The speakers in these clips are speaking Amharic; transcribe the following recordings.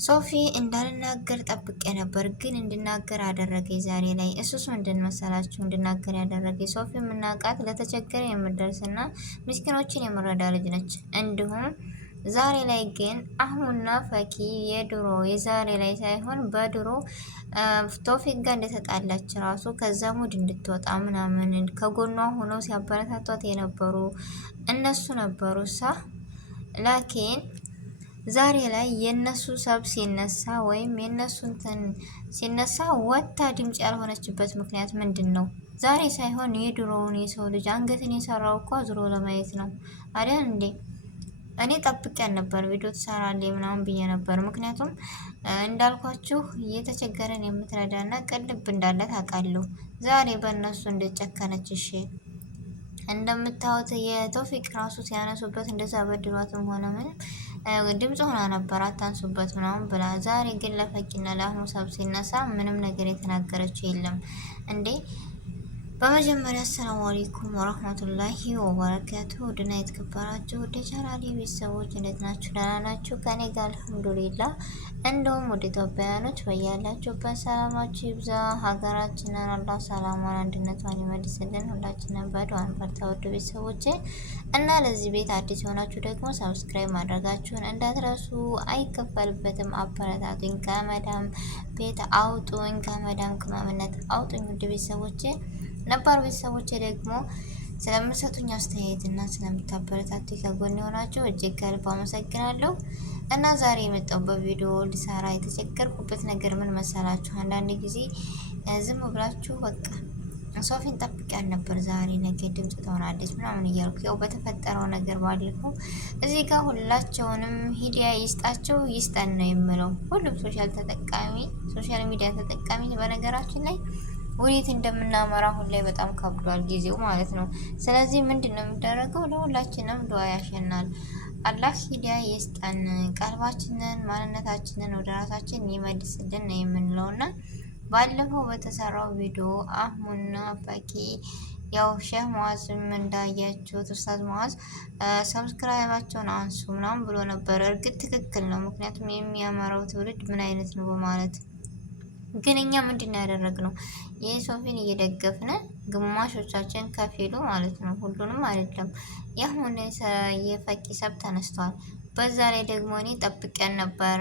ሶፊ እንዳልናገር ጠብቄ ነበር፣ ግን እንድናገር አደረገኝ ዛሬ ላይ። እሱስ ምንድን መሰላችሁ እንድናገር ያደረገኝ? ሶፊ የምናውቃት ለተቸገረ የምደርስና ምስኪኖችን የምረዳ ልጅ ነች። እንዲሁም ዛሬ ላይ ግን አህሙና ፈኪ የድሮ የዛሬ ላይ ሳይሆን በድሮ ቶፊቅ ጋር እንደተጣላች ራሱ ከዛ ሙድ እንድትወጣ ምናምን ከጎኗ ሆነው ሲያበረታቷት የነበሩ እነሱ ነበሩ ሳ ላኪን ዛሬ ላይ የነሱ ሰብ ሲነሳ ወይም የነሱ እንትን ሲነሳ ወታ ድምጽ ያልሆነችበት ምክንያት ምንድን ነው? ዛሬ ሳይሆን የድሮውን የሰው ልጅ አንገትን የሰራው እኮ አዝሮ ለማየት ነው አይደል እንዴ? እኔ ጠብቄያን ነበር ቪዲዮ ትሰራለች ምናምን ብዬ ነበር። ምክንያቱም እንዳልኳችሁ እየተቸገረን የምትረዳና ቅልብ እንዳለ ታውቃለሁ። ዛሬ በእነሱ እንደጨከነች እሺ እንደምታዩት የቶፊቅ ራሱ ሲያነሱበት እንደዛ በድሏትም ሆነ ምንም ድምፅ ሆና ነበር አታንሱበት ምናምን ብላ። ዛሬ ግን ለፈቂና ለአህሙ ሰብ ሲነሳ ምንም ነገር የተናገረችው የለም እንዴ። በመጀመሪያ አሰላሙ አለይኩም ወራህመቱላሂ ወበረካቱ። ውድና የተከበራችሁ ወደ ቻናሌ ቤተሰቦች እንዴት ናችሁ? ደህና ናችሁ? ከኔ ጋር አልሐምዱሊላህ። እንደውም ወደ ኢትዮጵያውያኖች በያላችሁበት ሰላማችሁ ይብዛ። ሀገራችንን አላህ ሰላሟን አንድነቷን ይመልስልን። ሁላችንን በዱዓ እንበርታ ውድ ቤተሰቦቼ እና ለዚህ ቤት አዲስ የሆናችሁ ደግሞ ሰብስክራይብ ማድረጋችሁን እንዳትረሱ፣ አይከፈልበትም። አበረታቱኝ፣ ከመዳም ቤት አውጡኝ፣ ከመዳም ቅመምነት አውጡኝ ውድ ቤተሰቦቼ። ነባር ቤተሰቦቼ ደግሞ ስለምሰጡኝ አስተያየት እና ስለምታበረታቱ ከጎን የሆናችሁ እጅግ ከልብ አመሰግናለሁ። እና ዛሬ የመጣሁበት ቪዲዮ ልሰራ የተቸገርኩበት ነገር ምን መሰላችሁ? አንዳንድ ጊዜ ዝም ብላችሁ በቃ ሶፊን ጠብቂያት ነበር ዛሬ ነገ ድምጽ ትሆናለች ምናምን እያልኩ ያው በተፈጠረው ነገር ባለፈው እዚህ ጋር ሁላቸውንም ሂዲያ ይስጣቸው ይስጠን ነው የምለው። ሁሉም ሶሻል ሚዲያ ተጠቃሚ በነገራችን ላይ ወዴት እንደምናመራ አሁን ላይ በጣም ከብዷል ጊዜው ማለት ነው። ስለዚህ ምንድን ነው የሚደረገው? ለሁላችንም ዱዓ ያሸናል። አላህ ሂዳያ ይስጠን፣ ቀልባችንን ማንነታችንን ወደ ራሳችን ይመልስልን ነው የምንለውና ባለፈው በተሰራው ቪዲዮ አህሙና ፈኪ ያው ሼህ ሙአዝም እንዳያችሁት ኡስታዝ ሙአዝ ሰብስክራይባቸውን አንሱ ምናምን ብሎ ነበር። እርግጥ ትክክል ነው፣ ምክንያቱም የሚያመራው ትውልድ ምን አይነት ነው በማለት ግን እኛ ምንድን ነው ያደረግነው? የሶፊን እየደገፍን ግማሾቻችን ከፊሉ ማለት ነው፣ ሁሉንም አይደለም። ያሁን የፈቂ ሰብ ተነስቷል። በዛ ላይ ደግሞ እኔ ጠብቀን ነበር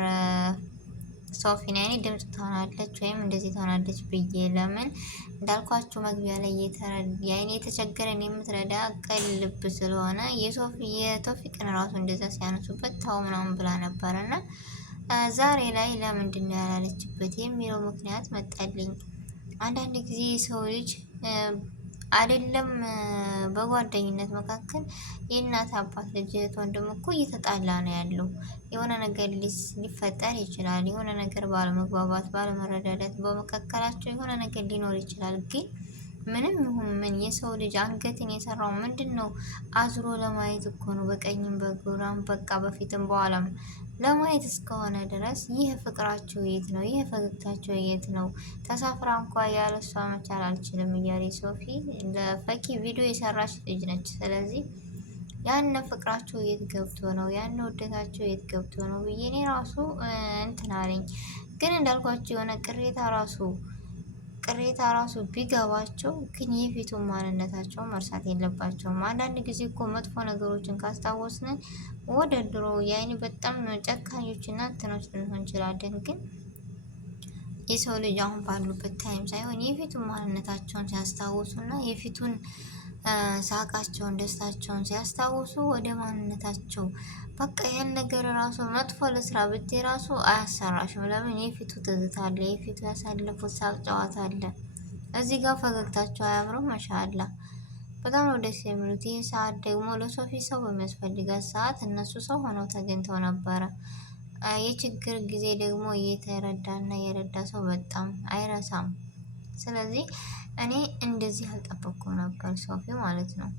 ሶፊን ያኔ ድምጽ ትሆናለች ወይም እንደዚህ ትሆናለች ብዬ። ለምን እንዳልኳችሁ መግቢያ ላይ ያኔ የተቸገረን የምትረዳ ቅን ልብ ስለሆነ የቶፊቅን ራሱ እንደዛ ሲያነሱበት ታው ምናምን ብላ ነበርና ዛሬ ላይ ለምንድን ነው ያላለችበት የሚለው ምክንያት መጣልኝ። አንዳንድ ጊዜ ሰው ልጅ አይደለም በጓደኝነት መካከል የእናት አባት ልጅ ወንድም እኮ እየተጣላ ነው ያለው። የሆነ ነገር ሊፈጠር ይችላል። የሆነ ነገር ባለመግባባት፣ ባለመረዳዳት በመካከላቸው የሆነ ነገር ሊኖር ይችላል። ግን ምንም ይሁን ምን የሰው ልጅ አንገትን የሰራው ምንድን ነው? አዝሮ ለማየት እኮ ነው። በቀኝም በግራም በቃ በፊትም በኋላም ለማየት እስከሆነ ድረስ ይህ ፍቅራቸው የት ነው? ይህ ፈገግታቸው የት ነው? ተሳፍራ እንኳ ያለሷ መቻል አልችልም እያለ ሶፊ ለፈኪ ቪዲዮ የሰራች ልጅ ነች። ስለዚህ ያን ፍቅራቸው የት ገብቶ ነው? ያን ውደታቸው የት ገብቶ ነው ብዬ እኔ ራሱ እንትን አለኝ። ግን እንዳልኳቸው የሆነ ቅሬታ ራሱ ቢገባቸው ግን የፊቱን ማንነታቸው መርሳት የለባቸውም። አንዳንድ ጊዜ እኮ መጥፎ ነገሮችን ካስታወስን ወደ ድሮ ያኔ በጣም ጨካኞችና እንትኖች ልንሆን እንችላለን። ግን የሰው ልጅ አሁን ባሉበት ታይም ሳይሆን የፊቱን ማንነታቸውን ሲያስታውሱና የፊቱን ሳቃቸውን ደስታቸውን ሲያስታውሱ ወደ ማንነታቸው በቃ ይሄን ነገር ራሱ መጥፎ ለስራ ብቴ ራሱ አያሰራሽም። ለምን የፊቱ ትዝታ አለ፣ የፊቱ ያሳለፉት ሳቅ ጨዋታ አለ። እዚህ ጋር ፈገግታቸው አያምርም? ማሻአላ በጣም ነው ደስ የሚሉት። ይህ ሰዓት ደግሞ ለሶፊ ሰው በሚያስፈልጋት ሰዓት እነሱ ሰው ሆነው ተገኝተው ነበረ። የችግር ጊዜ ደግሞ እየተረዳና የረዳ ሰው በጣም አይረሳም። ስለዚህ እኔ እንደዚህ አልጠበቅኩም ነበር ሶፊ ማለት ነው።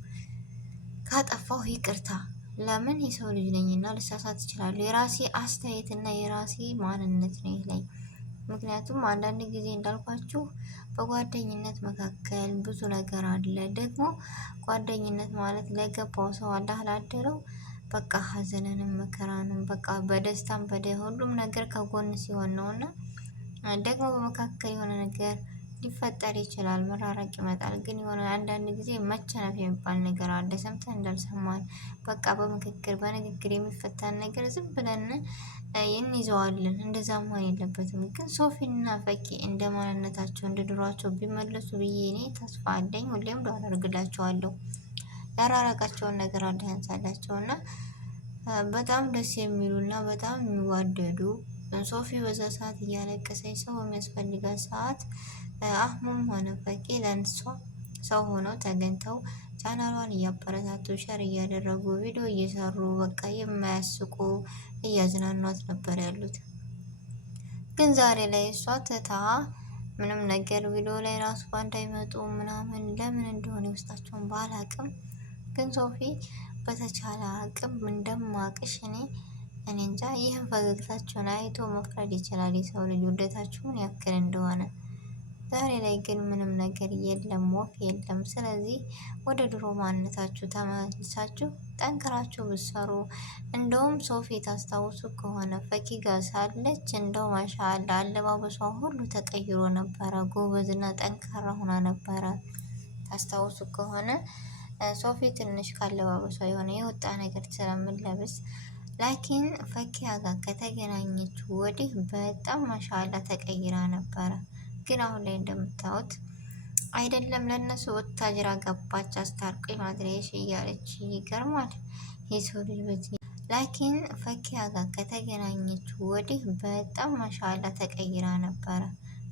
ካጠፋሁ ይቅርታ። ለምን የሰው ልጅ ነኝና ልሳሳት እችላለሁ። የራሴ አስተያየትና የራሴ ማንነት ነው ይህ ላይ። ምክንያቱም አንዳንድ ጊዜ እንዳልኳችሁ በጓደኝነት መካከል ብዙ ነገር አለ። ደግሞ ጓደኝነት ማለት ለገባው ሰው አላህ ላደረው በቃ ሀዘንንም መከራንም በቃ በደስታም ሁሉም ነገር ከጎን ሲሆን ነውና ደግሞ በመካከል የሆነ ነገር ሊፈጠር ይችላል። መራራቅ ይመጣል። ግን የሆነ አንዳንድ ጊዜ መቸነፍ የሚባል ነገር አለ። ሰምተን እንዳልሰማን በቃ በምክክር በንግግር የሚፈታን ነገር ዝም ብለን እንይዘዋለን። እንደዛ መሆን የለበትም። ግን ሶፊና ፈኪ እንደ ማንነታቸው እንደ ድሯቸው ቢመለሱ ብዬ እኔ ተስፋ አለኝ። ሁሌም አደርግላቸዋለሁ። ያራራቃቸውን ነገር አለ ያንሳላቸው እና በጣም ደስ የሚሉና በጣም የሚዋደዱ ሶፊ በዛ ሰዓት እያለቀሰች ሰው በሚያስፈልጋት ሰዓት አህሙም ሆነ ፈቂ ለእሷ ሰው ሆነው ተገኝተው ቻናሏን እያበረታቱ ሸር እያደረጉ ቪዲዮ እየሰሩ በቃ የማያስቁ እያዝናኗት ነበር ያሉት። ግን ዛሬ ላይ እሷ ትታ ምንም ነገር ቪዲዮ ላይ ራሱ ባንድ አይመጡ ምናምን ለምን እንደሆነ ውስጣቸውን ባላቅም፣ ግን ሶፊ በተቻለ አቅም እንደማቅሽ እኔ እንጃ ይህን ፈገግታቸውን አይቶ መፍረድ ይችላል የሰው ልጅ ውደታችሁን ያክል እንደሆነ። ዛሬ ላይ ግን ምንም ነገር የለም፣ ወፍ የለም። ስለዚህ ወደ ድሮ ማንነታችሁ ተመልሳችሁ ጠንክራችሁ ብትሰሩ። እንደውም ሶፊ ታስታውሱ ከሆነ ፈኪ ጋር ሳለች እንደው ማሻአላ አለባበሷ ሁሉ ተቀይሮ ነበረ። ጎበዝና ጠንካራ ሆና ነበረ። ታስታውሱ ከሆነ ሶፊ ትንሽ ካለባበሷ የሆነ የወጣ ነገር ስለምንለብስ ላኪን ፈኪያ ጋር ከተገናኘች ወዲህ በጣም ማሻአላ ተቀይራ ነበረ። ግን አሁን ላይ እንደምታዩት አይደለም ለነሱ ወታጅራ ገባች አስታርቆኝ ማድረሽ እያለች ይገርማል የሰው ልጅ በዚህ። ላኪን ፈኪያ ጋር ከተገናኘች ወዲህ በጣም ማሻአላ ተቀይራ ነበረ።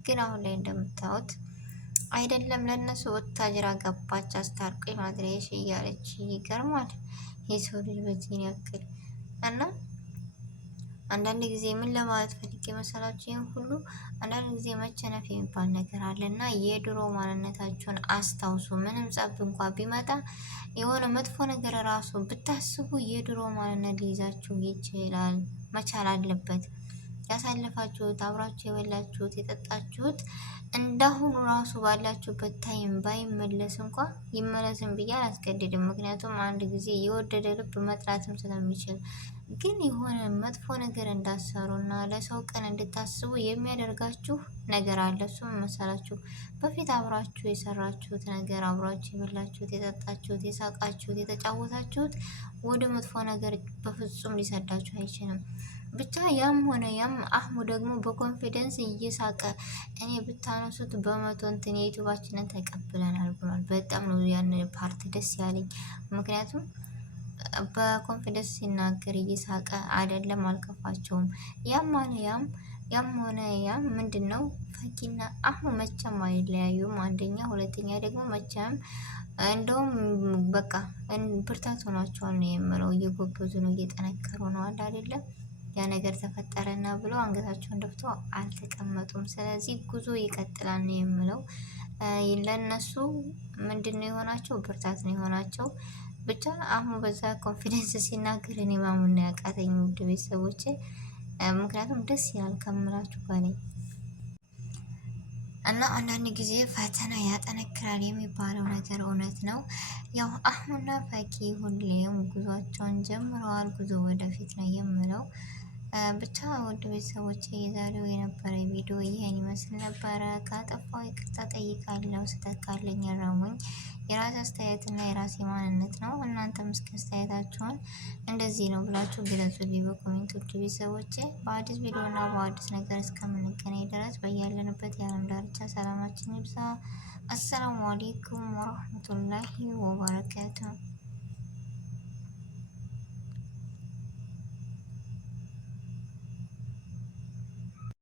ግን አሁን ላይ እንደምታዩት አይደለም ለነሱ ወታጅራ ገባች አስታርቆኝ ማድረሽ እያለች ይገርማል የሰው ልጅ በዚህ ያክል እና አንዳንድ ጊዜ ምን ለማለት ፈልጌ መሰላችሁ? ይህን ሁሉ አንዳንድ ጊዜ መቸነፍ የሚባል ነገር አለ እና የድሮ ማንነታችሁን አስታውሱ። ምንም ጸብ እንኳ ቢመጣ የሆነ መጥፎ ነገር ራሱ ብታስቡ የድሮ ማንነት ሊይዛችሁ ይችላል፣ መቻል አለበት። ያሳለፋችሁት አብራችሁ የበላችሁት የጠጣችሁት እንዳሁኑ ራሱ ባላችሁበት ታይም ባይመለስ እንኳ ይመለስም ብዬ አላስገድድም። ምክንያቱም አንድ ጊዜ የወደደ ልብ መጥላትም ስለሚችል፣ ግን የሆነ መጥፎ ነገር እንዳሰሩ እና ለሰው ቀን እንድታስቡ የሚያደርጋችሁ ነገር አለ። እሱም መሰላችሁ በፊት አብራችሁ የሰራችሁት ነገር፣ አብራችሁ የበላችሁት፣ የጠጣችሁት፣ የሳቃችሁት፣ የተጫወታችሁት ወደ መጥፎ ነገር በፍጹም ሊሰዳችሁ አይችልም። ብቻ ያም ሆነ ያም አህሙ ደግሞ በኮንፊደንስ እየሳቀ እኔ ብታነሱት በመቶ እንትን የዩቱባችንን ተቀብለናል ብሏል። በጣም ነው ያን ፓርት ደስ ያለኝ። ምክንያቱም በኮንፊደንስ ሲናገር እየሳቀ አይደለም፣ አልከፋቸውም። ያም ሆነ ያም ምንድን ነው ፈኪና አህሙ መቼም አይለያዩም። አንደኛ፣ ሁለተኛ ደግሞ መቼም እንደውም በቃ ብርታት ሆኗቸዋል ነው የምለው። እየጎበዙ ነው፣ እየጠነከሩ ነው አለ አይደለም ያ ነገር ተፈጠረና ብሎ አንገታቸውን ደፍቶ አልተቀመጡም። ስለዚህ ጉዞ ይቀጥላል ነው የምለው። ለነሱ ምንድነው የሆናቸው? ብርታት ነው የሆናቸው። ብቻ አሁን በዛ ኮንፊደንስ ሲናገር እኔ ማመን ነው ያቃተኝ ውድ ቤተሰቦቼ። ምክንያቱም ደስ ይላል ከምላችሁ በላይ እና አንዳንድ ጊዜ ፈተና ያጠነክራል የሚባለው ነገር እውነት ነው። ያው አህሙና ፈኪ ሁሌም ጉዟቸውን ጀምረዋል። ጉዞ ወደፊት ነው የምለው። ብቻ ውድ ቤተሰቦች የዛሬው የነበረ ቪዲዮ ይህን ይመስል ነበረ። ካጠፋው ይቅርታ ጠይቃለሁ። ስህተት ካለኝ ያረሙኝ። የራሴ አስተያየትና የራሴ ማንነት ነው። እናንተም እስኪ አስተያየታችሁን እንደዚህ ነው ብላችሁ ግለጹልኝ በኮሜንት። ውድ ቤተሰቦቼ በአዲስ ቪዲዮና በአዲስ ነገር እስከምንገናኝ ድረስ በያለንበት የዓለም ዳርቻ ሰላማችን ይብዛ። አሰላሙ አሌይኩም ወረህመቱላሂ ወበረካቱሁ።